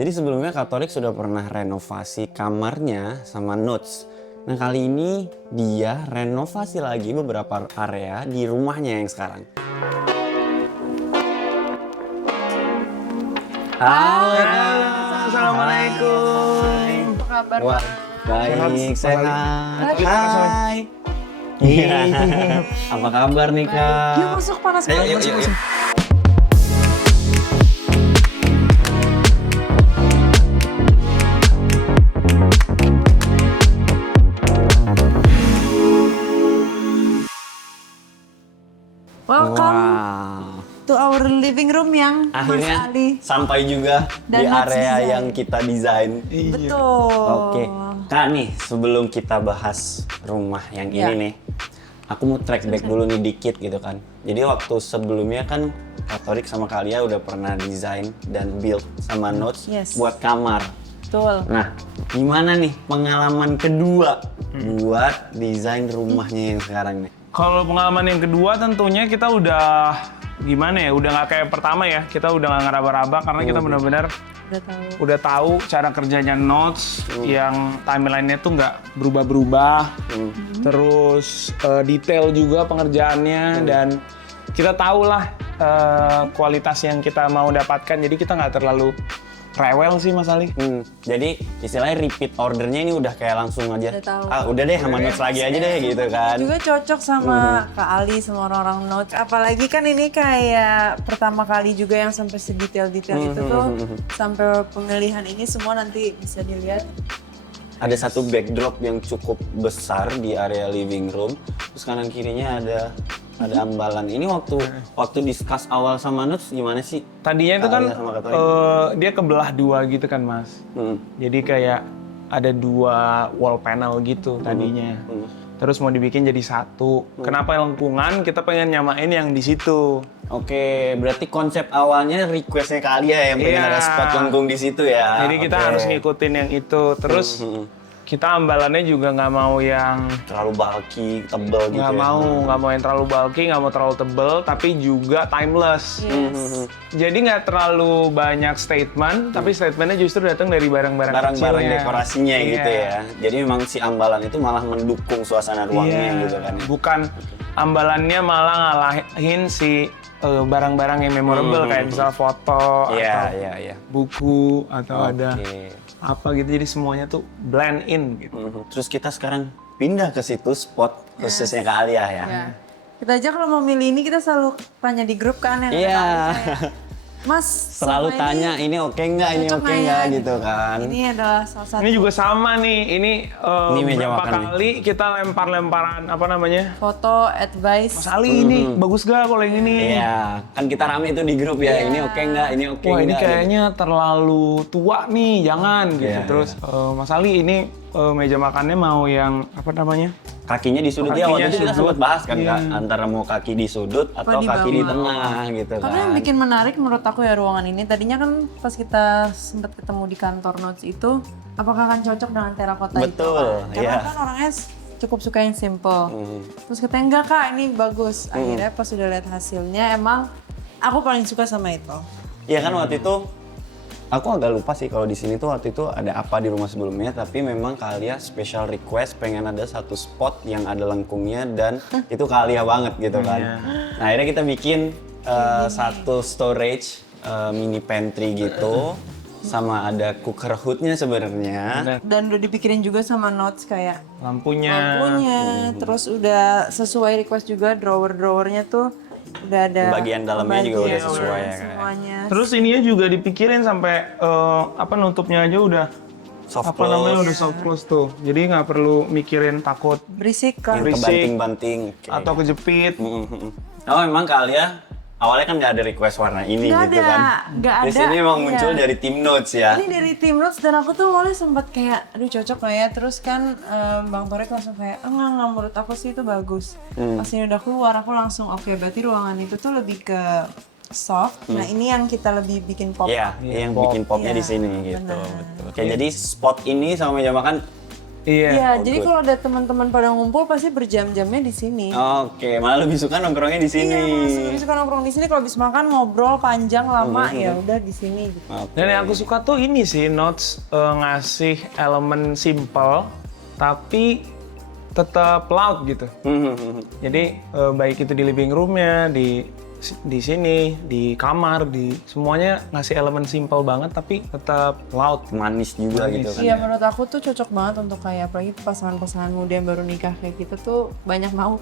Jadi sebelumnya Kak Torik sudah pernah renovasi kamarnya sama Notes. Nah kali ini dia renovasi lagi beberapa area di rumahnya yang sekarang. Halo Kak. Assalamualaikum. Apa kabar? Wah, baik, sehat. Hai. Apa kabar nih Kak? Yuk masuk, panas banget. Yuk. Welcome Wow. to our living room yang Akhirnya Mas Ali. sampai juga Dan di Notes area Design. yang kita desain. Betul. Oke, Kak nih sebelum kita bahas rumah yang Ya. ini nih, aku mau track back dulu nih dikit gitu kan. Jadi waktu sebelumnya kan Kak Torik sama Kalia udah pernah desain dan build sama Notes Yes. buat kamar. Betul. Nah, gimana nih pengalaman kedua buat desain rumahnya yang sekarang nih? Kalau pengalaman yang kedua tentunya kita udah gimana ya, udah nggak kayak pertama ya, kita udah nggak ngeraba-raba karena kita benar-benar Udah tahu. cara kerjanya Notes yang timelinenya tuh nggak berubah-berubah, terus detail juga pengerjaannya dan kita tahu lah kualitas yang kita mau dapatkan, jadi kita nggak terlalu rewel sih Mas Ali. Jadi istilahnya repeat ordernya ini udah kayak langsung aja. Udah tahu. Udah deh sama Notes lagi aja deh gitu kan. Juga cocok sama Kak Ali, sama orang-orang Notes. Apalagi kan ini kayak pertama kali juga yang sampai sedetail-detail itu tuh. Sampai pemilihan ini semua nanti bisa dilihat. Ada satu backdrop yang cukup besar di area living room, terus kanan kirinya ada ambalan. Ini waktu discuss awal sama Nuts gimana sih? Tadinya itu kan Kalia sama Kak Torik? dia kebelah dua gitu kan Mas. Jadi kayak ada dua wall panel gitu tadinya. Terus mau dibikin jadi satu. Kenapa lengkungan? Kita pengen nyamain yang di situ. Oke, berarti konsep awalnya requestnya Kalia yang pengen Iya. ada spot lengkung di situ ya. Jadi kita Oke. harus ngikutin yang itu. Terus kita ambalannya juga nggak mau yang terlalu bulky, tebel gitu nggak ya. mau yang terlalu bulky, nggak mau terlalu tebel, tapi juga timeless. Yes. Jadi nggak terlalu banyak statement, tapi statementnya justru datang dari barang-barang Barang-barang kecilnya. dekorasinya Iya. gitu ya. Jadi memang si ambalan itu malah mendukung suasana ruangnya Iya. gitu kan. Bukan ambalannya malah ngalahin si barang-barang yang memorable kayak misal foto Iya, atau iya. buku atau ada Oke. apa gitu. Jadi semuanya tuh blend in gitu. Terus kita sekarang pindah ke situ spot khususnya Kak Alia ya. Ya. Kita aja kalau mau milih ini kita selalu tanya di grup kan yang Iya. Mas Selalu selama tanya ini oke nggak, ini cocok oke nggak ya? nggak gitu kan. Ini adalah salah satu Ini juga sama nih. Ini meja berapa makan nih. kali kita lempar-lemparan apa namanya? foto advice. Mas Ali ini bagus gak kalau yang ini? Iya, kan kita rame itu di grup ya. Ini oke nggak, ini oke Wah ini nggak. kayaknya terlalu tua nih, jangan gitu. Iya, Terus Mas Ali ini meja makannya mau yang apa namanya? Kakinya di sudut. Ya waktu Kakinya itu kita sudut. sempat bahas kan Iya. Kak, antara mau kaki di sudut atau di kaki di bawah. tengah gitu Karena yang kan. bikin menarik menurut aku ya ruangan ini. Tadinya kan pas kita sempat ketemu di kantor Notes itu, apakah akan cocok dengan terakota itu? Betul, Kan? Karena iya. kan orangnya cukup suka yang simple. Terus katanya enggak Kak, ini bagus. Akhirnya pas udah lihat hasilnya emang aku paling suka sama itu. Iya kan waktu itu aku agak lupa sih kalau di sini tuh waktu itu ada apa di rumah sebelumnya, tapi memang Kalia special request pengen ada satu spot yang ada lengkungnya dan itu Kalia banget gitu kan. Nah akhirnya kita bikin satu storage mini pantry gitu sama ada cooker hoodnya sebenarnya. Dan udah dipikirin juga sama Notes kayak Lampunya. terus udah sesuai request juga drawer-drawernya tuh udah ada Bagian dalamnya juga udah sesuai ya, Kak. semuanya. Terus ininya juga dipikirin sampai apa nutupnya aja udah Soft apa namanya close, udah soft close tuh. Jadi nggak perlu mikirin takut Berisik kan. Berisik. kebanting-banting. Oke. atau kejepit. Oh memang Kalia awalnya kan nggak ada request warna ini Nggak gitu ada, kan. nggak Di ada, sini emang iya. muncul dari tim notes ya. Ini dari tim Notes dan aku tuh awalnya sempat kayak aduh cocok gak ya, terus kan Bang Torik langsung kayak enggak menurut aku sih itu bagus. Pas ini udah keluar aku langsung oke, berarti ruangan itu tuh lebih ke soft. Nah ini yang kita lebih bikin pop. Iya, yang pop. bikin popnya Iya, di sini gitu. benar. Betul. Oke, jadi spot ini sama meja makan Iya. Iya, Oh, jadi good. kalau ada teman-teman pada ngumpul pasti berjam-jamnya di sini. Oke, malah lebih suka nongkrongnya di sini. Iya, masih suka nongkrong di sini. Kalau habis makan ngobrol panjang lama ya udah di sini. Gitu. Oke. Dan yang aku suka tuh ini sih, Notes ngasih elemen simple, tapi tetap loud gitu. Jadi baik itu di living roomnya, di sini, di kamar, di semuanya ngasih elemen simple banget tapi tetap loud. Manis juga Manis. gitu kan. Iya, menurut aku tuh cocok banget untuk kayak apalagi pasangan-pasangan muda yang baru nikah kayak kita tuh banyak mau.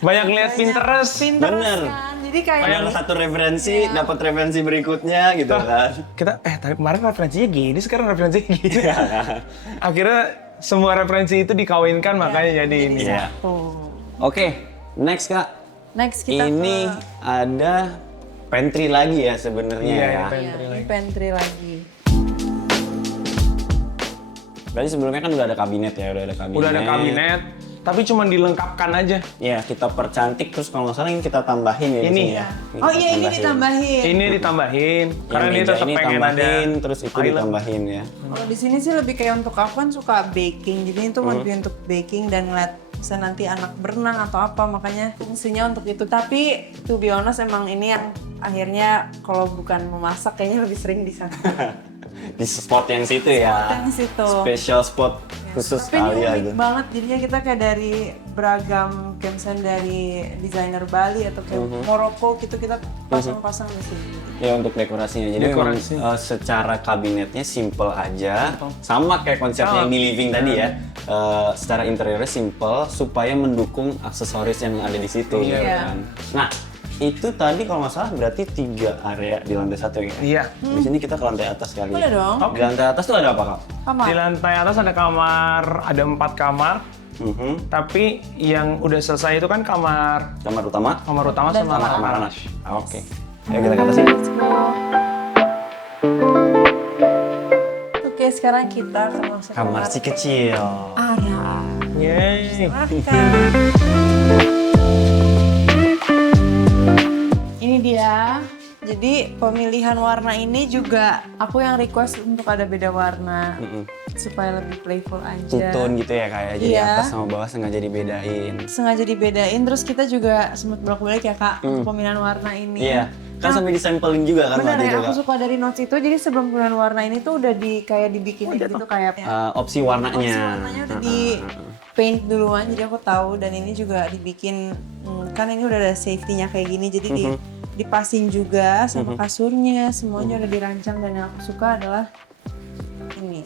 Banyak lihat Pinterest. Bener. Kan? Jadi kayak Kayak satu referensi, dapat referensi berikutnya gitu kan. Kita tadi kemarin referensinya gini, sekarang referensinya gini. Akhirnya semua referensi itu dikawinkan makanya jadi ini. Iya. oh. Oke, next Kak. Next kita Ini ke ada pantry lagi ya sebenarnya Iya, ya. pantry. ini pantry lagi. Berarti sebelumnya kan udah ada kabinet ya, udah ada kabinet. Udah ada kabinet, tapi cuma dilengkapkan aja. Iya, kita percantik terus kalau nggak salah ini kita tambahin ya di Ini. sini ya. Oh iya, ini ditambahin. Ini ditambahin Yang karena dia meja tetap ini pengen tambahin, ada terus itu island. ditambahin ya. Kalau di sini sih lebih kayak untuk aku kan suka baking, jadi itu lebih untuk baking dan ngeliat bisa nanti anak berenang atau apa, makanya fungsinya untuk itu. Tapi to be honest emang ini yang akhirnya kalau bukan memasak kayaknya lebih sering di sana. Di spot yang situ ya. Yang situ. Special spot khusus Tapi ini kalian unik gitu. banget, jadinya kita kayak dari beragam kayak misalnya dari desainer Bali atau kayak Morocco gitu kita pasang-pasang di sini. Ya untuk dekorasinya. Jadi memang Dekorasi. secara kabinetnya simple aja. Sama kayak konsepnya yang di living tadi ya. Secara interiornya simple supaya mendukung aksesoris yang ada di situ Iya. gitu kan. Nah, itu tadi kalau nggak salah berarti 3 area di lantai 1 ya. Iya. Di sini kita ke lantai atas kali. Boleh dong. Di lantai atas tuh ada apa, Kak? Kamar. Di lantai atas ada kamar, ada 4 kamar. Tapi yang udah selesai itu kan kamar Kamar utama, utama Dan sama kamar kamar anak. anak. Oke. Ayo kita ke atas yuk. Oke, sekarang kita akan masuk Kamar si kecil. Ara. Yeay. Ini dia. Jadi pemilihan warna ini juga aku yang request untuk ada beda warna supaya lebih playful aja. Two-tone gitu ya kayak jadi Iya. atas sama bawah sengaja dibedain. Sengaja dibedain. Terus kita juga sempat bolak-balik ya kak untuk pemilihan warna ini. Iya. Kan sampai disampelin juga kan Benar waktu ya, itu, aku Kak. suka dari notes itu. Jadi sebelum pemilihan warna ini tuh udah kayak dibikin gitu kayak Opsi warnanya. warnanya udah di paint duluan, jadi aku tahu. Dan ini juga dibikin kan ini udah ada safety-nya kayak gini, jadi dipasin juga sama kasurnya, semuanya udah dirancang. Dan yang aku suka adalah ini.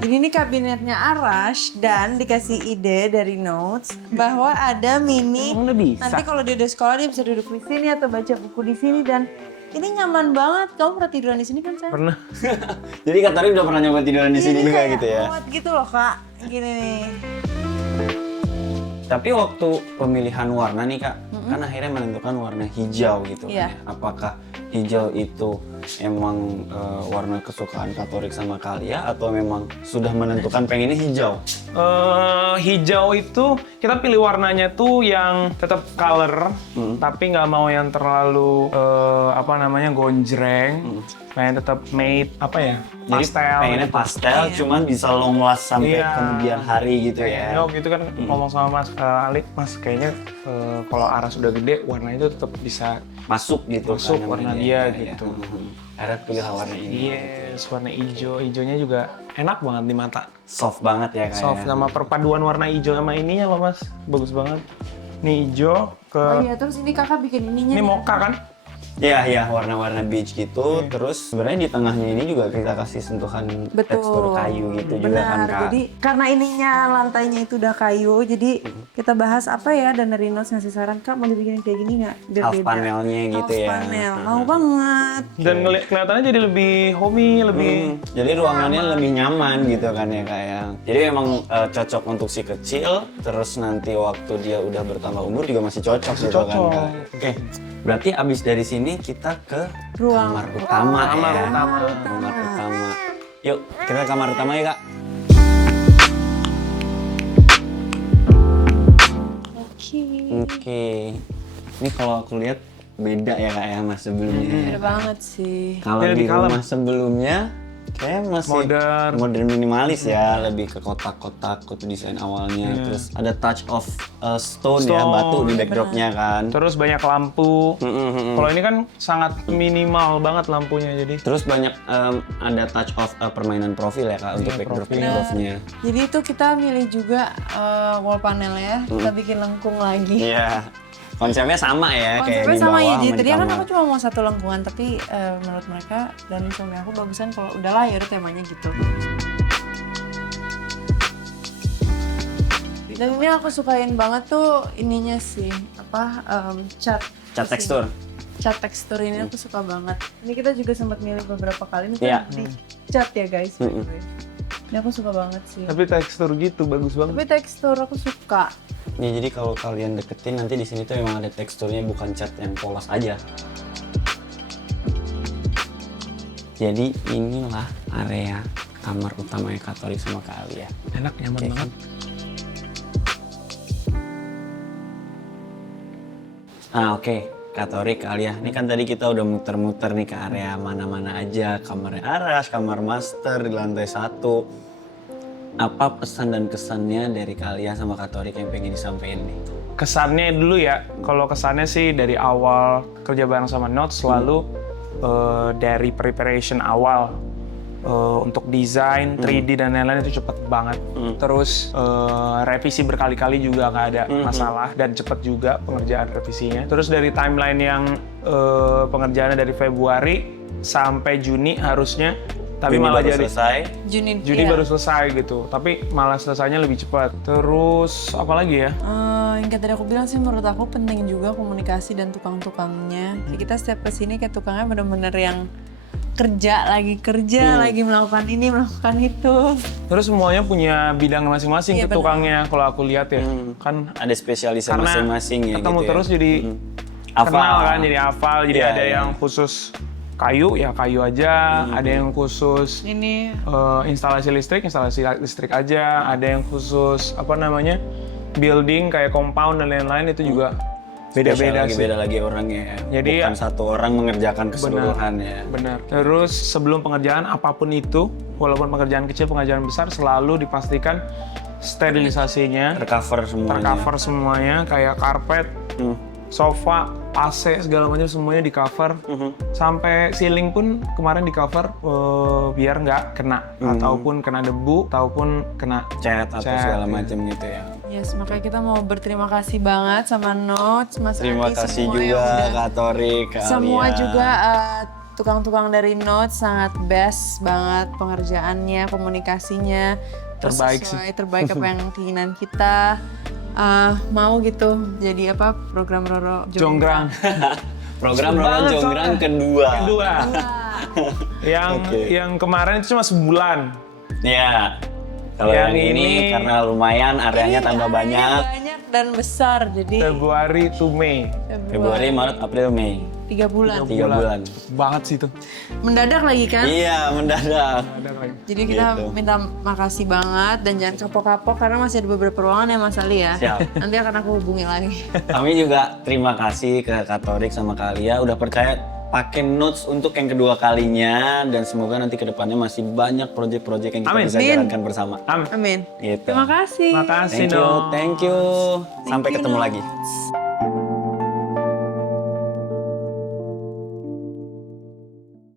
Jadi ini kabinetnya Arash dan dikasih ide dari Notes bahwa ada mini. Emang udah bisa? Nanti kalau dia udah sekolah dia bisa duduk di sini atau baca buku di sini, dan ini nyaman banget. Kamu pernah tiduran di sini kan, Sayang? Pernah. Jadi Kak Tori udah pernah nyoba tiduran di sini Ini juga kayak gitu ya. muat gitu loh kak, gini nih. Tapi waktu pemilihan warna nih Kak, kan akhirnya menentukan warna hijau gitu kan Iya. ya. Apakah hijau itu emang warna kesukaan Katorik sama Kalia atau memang sudah menentukan pengennya hijau? Hijau itu kita pilih warnanya tuh yang tetap color, tapi nggak mau yang terlalu gonjreng, pengen tetap matte Jadi pastel. pengennya gitu. pastel, cuman bisa long last sampai Iya. kemudian hari gitu ya. Ya waktu itu kan ngomong sama Mas Ali, Mas kayaknya kalau Aras udah gede warnanya itu tetap bisa Masuk gitu Masuk kan warna namanya, dia ya. gitu. Akhirnya pilih warna ini. yes, warna hijau. Hijaunya juga enak banget di mata. Soft banget ya Kak. Soft ya. sama perpaduan warna hijau sama ininya loh Mas. Bagus banget. Ini hijau ke Oh iya, terus ini kakak bikin ininya. ini nih. mocha kan? Iya, warna-warna beige gitu. Terus sebenarnya di tengahnya ini juga kita kasih sentuhan tekstur kayu gitu juga kan Benar. Kak. Jadi karena ininya lantainya itu udah kayu, jadi kita bahas apa ya, dan dari Notes ngasih saran, Kak mau dibikin kayak gini nggak? Biar Half beda. panelnya gitu Half ya. panel, mau banget. Dan kelihatannya jadi lebih homey, lebih Jadi ruangannya lebih nyaman gitu kan ya kayak. Jadi emang cocok untuk si kecil. Terus nanti waktu dia udah bertambah umur juga masih cocok gitu kan cocok. Kak. Oke, berarti abis dari sini kita ke Ruang. kamar utama Kamar ya. utama. Kamar utama. Yuk kita ke kamar utama ya Kak. Oke. Oke. Ini kalau aku lihat beda ya Kak ya mas sebelumnya. Beda banget sih. Kalau Dia di lebih kalem. rumah sebelumnya kayak masih modern minimalis ya, lebih ke kotak-kotak desain awalnya. Terus ada touch of stone ya, batu di backdropnya kan. Terus banyak lampu. Kalau ini kan sangat minimal banget lampunya jadi. Terus banyak ada touch of permainan profil ya Kak untuk backdropnya. Jadi itu kita milih juga wall panel ya, kita bikin lengkung lagi. Iya. Konsepnya sama ya kayak Konsepnya di sama bawah ya, sama jadi di tadinya kan kamar. aku cuma mau satu lengkungan, tapi menurut mereka dan suami aku bagusan kalau udahlah ya udah temanya gitu. Dan ini aku sukain banget tuh ininya sih, apa cat. Cat tekstur. Cat tekstur ini aku suka banget. Ini kita juga sempat milih beberapa kali, ini Iya. kan di cat ya guys. Ini aku suka banget sih. Tapi tekstur gitu bagus banget. Tapi tekstur aku suka. Ya jadi kalau kalian deketin nanti di sini tuh emang ada teksturnya bukan cat yang polos aja. Jadi inilah area kamar utamanya Katolik sama Kak Alia. Enak, nyaman banget. Oke. Katolik, Kak Alia. Ini kan tadi kita udah muter-muter nih ke area mana-mana aja. Kamarnya Aras, kamar master di lantai 1. Apa pesan dan kesannya dari kalian sama Katolik yang pengen disampaikan nih? Kesannya dulu ya, kalau kesannya sih dari awal kerja bareng sama Notes selalu dari preparation awal untuk desain, 3D dan lain-lain itu cepet banget. Terus revisi berkali-kali juga nggak ada masalah dan cepet juga pengerjaan revisinya. Terus dari timeline yang pengerjaannya dari Februari sampai Juni harusnya, tapi Juni malah baru jadi selesai. Juni iya. baru selesai gitu. Tapi malah selesainya lebih cepat. Terus apa lagi ya? Yang kayak tadi aku bilang sih menurut aku penting juga komunikasi dan tukang-tukangnya. Jadi kita setiap kesini kayak tukangnya bener-bener yang kerja, lagi melakukan ini, melakukan itu. Terus semuanya punya bidang masing-masing Iya, tuh tukangnya kalau aku lihat ya. Kan Ada spesialisasi karena masing-masing ya ketemu gitu terus ya. jadi Hafal. kenal kan, jadi hafal. Jadi Iya, ada iya. yang khusus kayu ya kayu aja, ada yang khusus Ini instalasi listrik aja, ada yang khusus apa namanya building kayak compound dan lain-lain itu juga beda-beda sih. Beda lagi orangnya ya. Jadi bukan satu orang mengerjakan keseluruhan ya. Benar. Terus sebelum pengerjaan apapun itu, walaupun pengerjaan kecil, pengerjaan besar, selalu dipastikan sterilisasinya Tercover semuanya. tercover semuanya, kayak karpet, sofa, AC segala macam semuanya di cover. Sampai ceiling pun kemarin di cover biar nggak kena ataupun kena debu ataupun kena Cat atau Cat, segala iya. macam gitu ya. yes, makanya kita mau berterima kasih banget sama Notes, Mas Terima Adi, kasih semua yang juga udah- Kak Torik, Kak Semua Alia. juga tukang-tukang dari Notes sangat best banget pengerjaannya, komunikasinya. Terus Terbaik sih. terbaik apa yang keinginan kita. Mau gitu jadi apa program Roro jonggrang. Program Banget Roro Jonggrang soalnya. kedua. yang Oke. yang kemarin itu cuma sebulan. Ya. Kalau yang ini karena lumayan areanya tambah banyak. banyak dan besar jadi Februari to Mei. Februari, Maret, April, Mei. 3 bulan 3 bulan. Banget sih tuh. mendadak lagi kan. Iya, mendadak. Ada lagi. Jadi kita Gitu. minta makasih banget dan jangan kapok-kapok karena masih ada beberapa ruangan ya Mas Ali ya. Siap. Nanti akan aku hubungi lagi. Kami juga terima kasih ke Kak Torik sama Kak Alia udah percaya pakai Notes untuk yang kedua kalinya dan semoga nanti ke depannya masih banyak proyek-proyek yang kita Amin. bisa Amin. jalankan bersama. Amin. Amin. Gitu. Terima kasih. Makasih Thank you, dong. thank you. Sampai Thank you, ketemu lagi. Notes.